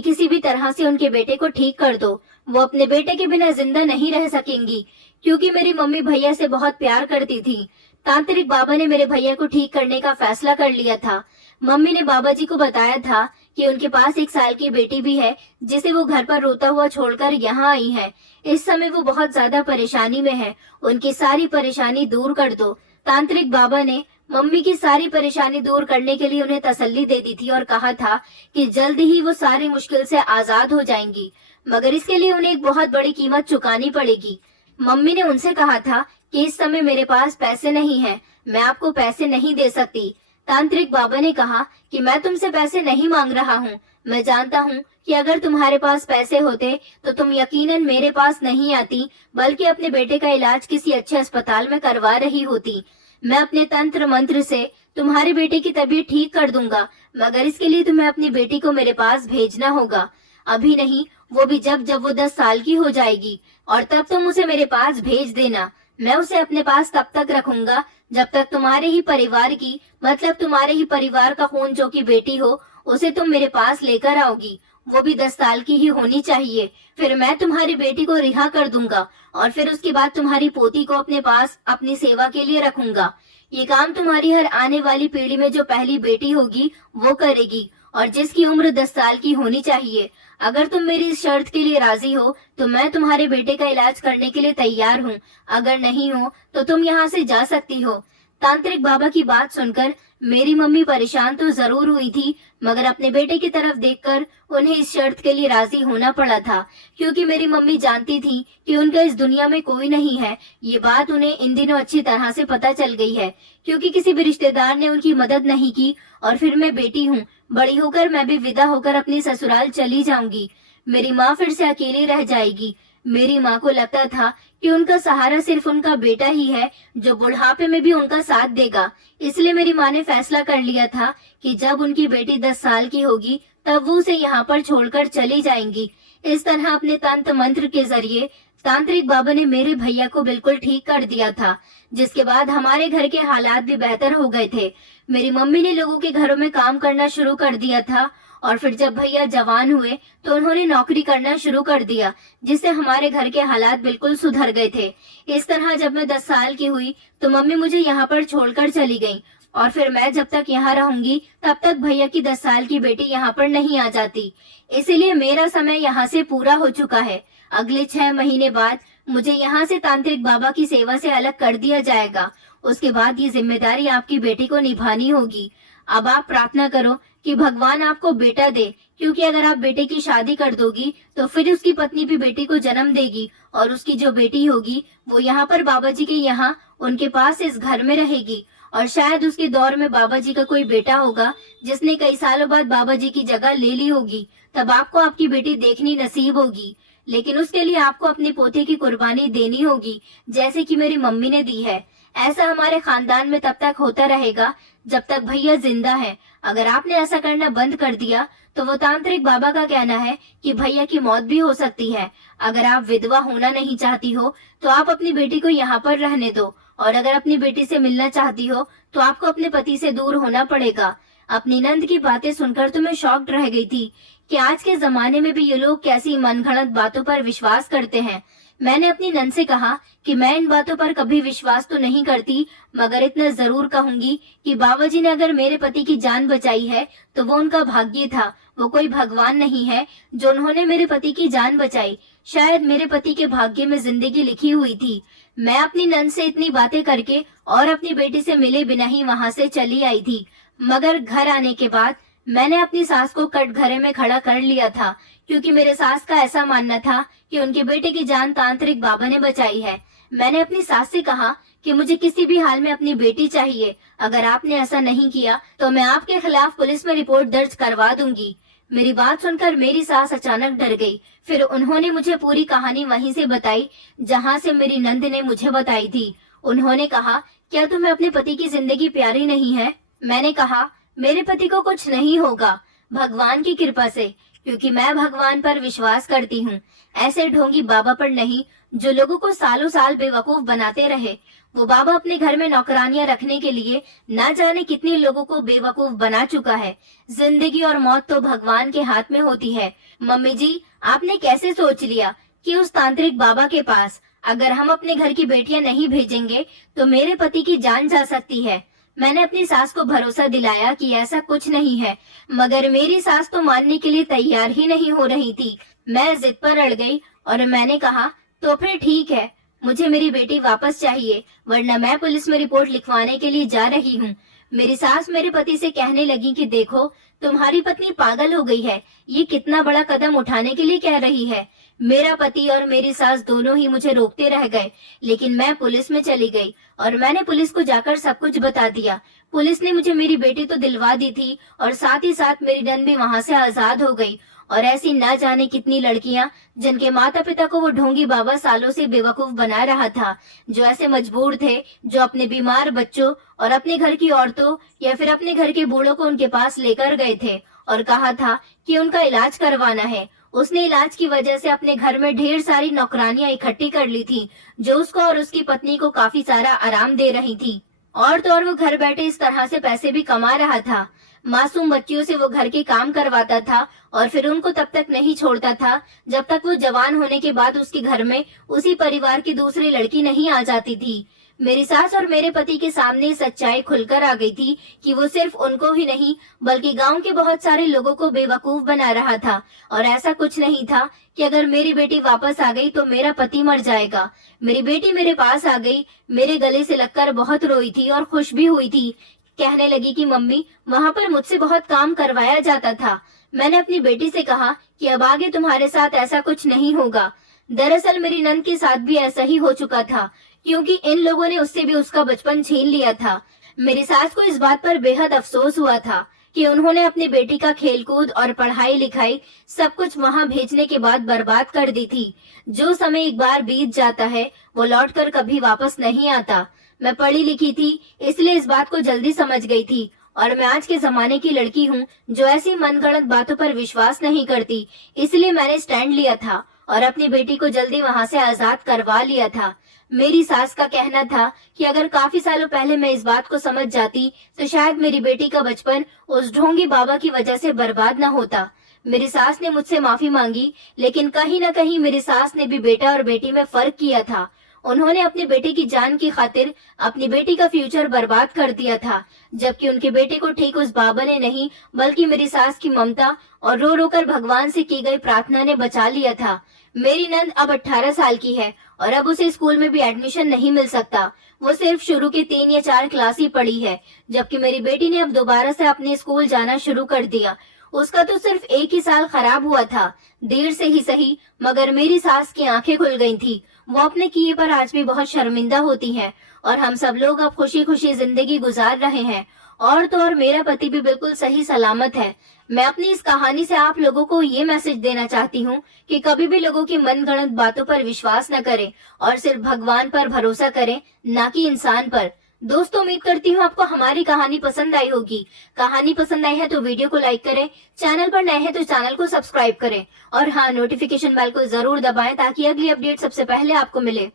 किसी भी तरह से उनके बेटे को ठीक कर दो। वो अपने बेटे के बिना जिंदा नहीं रह सकेंगी, क्योंकि मेरी मम्मी भैया से बहुत प्यार करती थी। तांत्रिक बाबा ने मेरे भैया को ठीक करने का फैसला कर लिया था। मम्मी ने बाबा जी को बताया था कि उनके पास 1 साल की बेटी भी है जिसे वो घर पर रोता हुआ छोड़कर यहाँ आई है। इस समय वो बहुत ज्यादा परेशानी में है, उनकी सारी परेशानी दूर कर दो। तांत्रिक बाबा ने मम्मी की सारी परेशानी दूर करने के लिए उन्हें तसल्ली दे दी थी और कहा था कि जल्द ही वो सारी मुश्किल से आजाद हो जाएंगी, मगर इसके लिए उन्हें एक बहुत बड़ी कीमत चुकानी पड़ेगी। मम्मी ने उनसे कहा था कि इस समय मेरे पास पैसे नहीं हैं, मैं आपको पैसे नहीं दे सकती। तांत्रिक बाबा ने कहा कि मैं तुमसे पैसे नहीं मांग रहा हूँ, मैं जानता हूँ कि अगर तुम्हारे पास पैसे होते तो तुम यकीनन मेरे पास नहीं आती, बल्कि अपने बेटे का इलाज किसी अच्छे अस्पताल में करवा रही होती। मैं अपने तंत्र मंत्र से तुम्हारे बेटे की तबीयत ठीक कर दूंगा, मगर इसके लिए तुम्हें अपनी बेटी को मेरे पास भेजना होगा। अभी नहीं, वो भी जब जब वो 10 साल की हो जाएगी, और तब तुम उसे मेरे पास भेज देना। मैं उसे अपने पास तब तक रखूंगा जब तक तुम्हारे ही परिवार की, मतलब तुम्हारे ही परिवार का खून जो की बेटी हो, उसे तुम मेरे पास लेकर आओगी। वो भी 10 साल की ही होनी चाहिए। फिर मैं तुम्हारी बेटी को रिहा कर दूंगा और फिर उसके बाद तुम्हारी पोती को अपने पास अपनी सेवा के लिए रखूंगा। ये काम तुम्हारी हर आने वाली पीढ़ी में जो पहली बेटी होगी वो करेगी, और जिसकी उम्र 10 साल की होनी चाहिए। अगर तुम मेरी इस शर्त के लिए राजी हो तो मैं तुम्हारे बेटे का इलाज करने के लिए तैयार हूँ, अगर नहीं हो तो तुम यहाँ से जा सकती हो। तांत्रिक बाबा की बात सुनकर मेरी मम्मी परेशान तो जरूर हुई थी, मगर अपने बेटे की तरफ देखकर उन्हें इस शर्त के लिए राजी होना पड़ा था, क्योंकि मेरी मम्मी जानती थी कि उनका इस दुनिया में कोई नहीं है। ये बात उन्हें इन दिनों अच्छी तरह से पता चल गई है, क्योंकि किसी भी रिश्तेदार ने उनकी मदद नहीं की। और फिर मैं बेटी हूँ, बड़ी होकर मैं भी विदा होकर अपनी ससुराल चली जाऊंगी। मेरी माँ फिर से अकेली रह जाएगी। मेरी माँ को लगता था कि उनका सहारा सिर्फ उनका बेटा ही है, जो बुढ़ापे में भी उनका साथ देगा। इसलिए मेरी माँ ने फैसला कर लिया था कि जब उनकी बेटी 10 साल की होगी तब वो उसे यहाँ पर छोड़कर चली जाएंगी। इस तरह अपने तंत्र मंत्र के जरिए तांत्रिक बाबा ने मेरे भैया को बिल्कुल ठीक कर दिया था, जिसके बाद हमारे घर के हालात भी बेहतर हो गए थे। मेरी मम्मी ने लोगों के घरों में काम करना शुरू कर दिया था, और फिर जब भैया जवान हुए तो उन्होंने नौकरी करना शुरू कर दिया, जिससे हमारे घर के हालात बिल्कुल सुधर गए थे। इस तरह जब मैं 10 साल की हुई तो मम्मी मुझे यहाँ पर छोड़कर चली गई, और फिर मैं जब तक यहाँ रहूंगी तब तक भैया की 10 साल की बेटी यहाँ पर नहीं आ जाती। इसीलिए मेरा समय यहाँ से पूरा हो चुका है। अगले 6 महीने बाद मुझे यहाँ से तांत्रिक बाबा की सेवा से अलग कर दिया जाएगा। उसके बाद ये जिम्मेदारी आपकी बेटी को निभानी होगी। अब आप प्रार्थना करो कि भगवान आपको बेटा दे, क्योंकि अगर आप बेटे की शादी कर दोगी तो फिर उसकी पत्नी भी बेटी को जन्म देगी, और उसकी जो बेटी होगी वो यहाँ पर बाबा जी के यहाँ उनके पास इस घर में रहेगी। और शायद उसके दौर में बाबा जी का कोई बेटा होगा जिसने कई सालों बाद बाबा जी की जगह ले ली होगी। तब आपको आपकी बेटी देखनी नसीब होगी, लेकिन उसके लिए आपको अपने पोते की कुर्बानी देनी होगी, जैसे कि मेरी मम्मी ने दी है। ऐसा हमारे खानदान में तब तक होता रहेगा जब तक भैया जिंदा है। अगर आपने ऐसा करना बंद कर दिया तो वो तांत्रिक बाबा का कहना है कि भैया की मौत भी हो सकती है। अगर आप विधवा होना नहीं चाहती हो तो आप अपनी बेटी को यहाँ पर रहने दो, और अगर अपनी बेटी से मिलना चाहती हो तो आपको अपने पति से दूर होना पड़ेगा। अपनी नंद की बातें सुनकर तो मैं शॉक्ड रह गई थी कि आज के जमाने में भी ये लोग कैसी मनगढ़ंत बातों पर विश्वास करते हैं। मैंने अपनी नंद से कहा कि मैं इन बातों पर कभी विश्वास तो नहीं करती, मगर इतना जरूर कहूंगी कि बाबाजी ने अगर मेरे पति की जान बचाई है तो वो उनका भाग्य था। वो कोई भगवान नहीं है जो उन्होंने मेरे पति की जान बचाई। शायद मेरे पति के भाग्य में जिंदगी लिखी हुई थी। मैं अपनी नंद से इतनी बातें करके और अपनी बेटी से मिले बिना ही वहाँ से चली आई थी, मगर घर आने के बाद मैंने अपनी सास को कटघरे में खड़ा कर लिया था, क्योंकि मेरे सास का ऐसा मानना था कि उनके बेटे की जान तांत्रिक बाबा ने बचाई है। मैंने अपनी सास से कहा कि मुझे किसी भी हाल में अपनी बेटी चाहिए। अगर आपने ऐसा नहीं किया तो मैं आपके खिलाफ पुलिस में रिपोर्ट दर्ज करवा दूंगी। मेरी बात सुनकर मेरी सास अचानक डर गई। फिर उन्होंने मुझे पूरी कहानी वहीं से बताई जहाँ से मेरी नंद ने मुझे बताई थी। उन्होंने कहा, क्या तुम्हें अपने पति की जिंदगी प्यारी नहीं है? मैंने कहा, मेरे पति को कुछ नहीं होगा, भगवान की कृपा से, क्योंकि मैं भगवान पर विश्वास करती हूँ, ऐसे ढोंगी बाबा पर नहीं जो लोगों को सालों साल बेवकूफ बनाते रहे। वो बाबा अपने घर में नौकरानियां रखने के लिए ना जाने कितने लोगों को बेवकूफ बना चुका है। जिंदगी और मौत तो भगवान के हाथ में होती है। मम्मी जी, आपने कैसे सोच लिया कि उस तांत्रिक बाबा के पास अगर हम अपने घर की बेटियां नहीं भेजेंगे तो मेरे पति की जान जा सकती है? मैंने अपनी सास को भरोसा दिलाया कि ऐसा कुछ नहीं है, मगर मेरी सास तो मानने के लिए तैयार ही नहीं हो रही थी। मैं जिद पर अड़ गई और मैंने कहा, तो फिर ठीक है, मुझे मेरी बेटी वापस चाहिए, वरना मैं पुलिस में रिपोर्ट लिखवाने के लिए जा रही हूँ। मेरी सास मेरे पति से कहने लगी कि देखो, तुम्हारी पत्नी पागल हो गई है, ये कितना बड़ा कदम उठाने के लिए कह रही है। मेरा पति और मेरी सास दोनों ही मुझे रोकते रह गए, लेकिन मैं पुलिस में चली गई और मैंने पुलिस को जाकर सब कुछ बता दिया। पुलिस ने मुझे मेरी बेटी तो दिलवा दी थी और साथ ही साथ मेरी नंद भी वहां से आजाद हो गई। और ऐसी ना जाने कितनी लड़कियां जिनके माता पिता को वो ढोंगी बाबा सालों से बेवकूफ बना रहा था, जो ऐसे मजबूर थे, जो अपने बीमार बच्चों और अपने घर की औरतों या फिर अपने घर के बूढ़ों को उनके पास लेकर गए थे और कहा था कि उनका इलाज करवाना है। उसने इलाज की वजह से अपने घर में ढेर सारी नौकरानियां इकट्ठी कर ली थी, जो उसको और उसकी पत्नी को काफी सारा आराम दे रही थी। और तो और वो घर बैठे इस तरह से पैसे भी कमा रहा था। मासूम बच्चियों से वो घर के काम करवाता था और फिर उनको तब तक नहीं छोड़ता था जब तक वो जवान होने के बाद उसके घर में उसी परिवार की दूसरी लड़की नहीं आ जाती थी। मेरी सास और मेरे पति के सामने सच्चाई खुलकर आ गई थी कि वो सिर्फ उनको ही नहीं बल्कि गांव के बहुत सारे लोगों को बेवकूफ बना रहा था। और ऐसा कुछ नहीं था कि अगर मेरी बेटी वापस आ गई तो मेरा पति मर जाएगा। मेरी बेटी मेरे पास आ गई, मेरे गले से लगकर बहुत रोई थी और खुश भी हुई थी। कहने लगी कि मम्मी, वहाँ पर मुझसे बहुत काम करवाया जाता था। मैंने अपनी बेटी से कहा कि अब आगे तुम्हारे साथ ऐसा कुछ नहीं होगा। दरअसल मेरी नंद के साथ भी ऐसा ही हो चुका था, क्योंकि इन लोगों ने उससे भी उसका बचपन छीन लिया था। मेरी सास को इस बात पर बेहद अफसोस हुआ था कि उन्होंने अपनी बेटी का खेलकूद और पढ़ाई लिखाई सब कुछ वहां भेजने के बाद बर्बाद कर दी थी। जो समय एक बार बीत जाता है वो लौटकर कभी वापस नहीं आता। मैं पढ़ी लिखी थी, इसलिए इस बात को जल्दी समझ गई थी और मैं आज के जमाने की लड़की हूँ जो ऐसी मनगढ़ंत बातों पर विश्वास नहीं करती। इसलिए मैंने स्टैंड लिया था और अपनी बेटी को जल्दी वहां से आजाद करवा लिया था। मेरी सास का कहना था कि अगर काफी सालों पहले मैं इस बात को समझ जाती तो शायद मेरी बेटी का बचपन उस ढोंगी बाबा की वजह से बर्बाद न होता। मेरी सास ने मुझसे माफी मांगी, लेकिन कहीं न कहीं मेरी सास ने भी बेटा और बेटी में फर्क किया था। उन्होंने अपने बेटे की जान की खातिर अपनी बेटी का फ्यूचर बर्बाद कर दिया था, जबकि उनके बेटे को ठीक उस बाबा ने नहीं बल्कि मेरी सास की ममता और रो रो कर भगवान से की गई प्रार्थना ने बचा लिया था। मेरी नंद अब 18 साल की है और अब उसे स्कूल में भी एडमिशन नहीं मिल सकता। वो सिर्फ शुरू के 3 या 4 क्लास ही पढ़ी है, जबकि मेरी बेटी ने अब दोबारा से अपने स्कूल जाना शुरू कर दिया। उसका तो सिर्फ एक ही साल खराब हुआ था, देर से ही सही, मगर मेरी सास की आंखें खुल गई थी। वो अपने किए पर आज भी बहुत शर्मिंदा होती है और हम सब लोग अब खुशी खुशी जिंदगी गुजार रहे हैं। और तो और मेरा पति भी बिल्कुल सही सलामत है। मैं अपनी इस कहानी से आप लोगों को ये मैसेज देना चाहती हूँ कि कभी भी लोगों की मनगढ़ंत बातों पर विश्वास न करें और सिर्फ भगवान पर भरोसा करें, ना कि इंसान पर। दोस्तों, उम्मीद करती हूँ आपको हमारी कहानी पसंद आई होगी। कहानी पसंद आई है तो वीडियो को लाइक करें, चैनल पर नए हैं तो चैनल को सब्सक्राइब करें और हाँ, नोटिफिकेशन बेल को जरूर दबाएं ताकि अगली अपडेट सबसे पहले आपको मिले।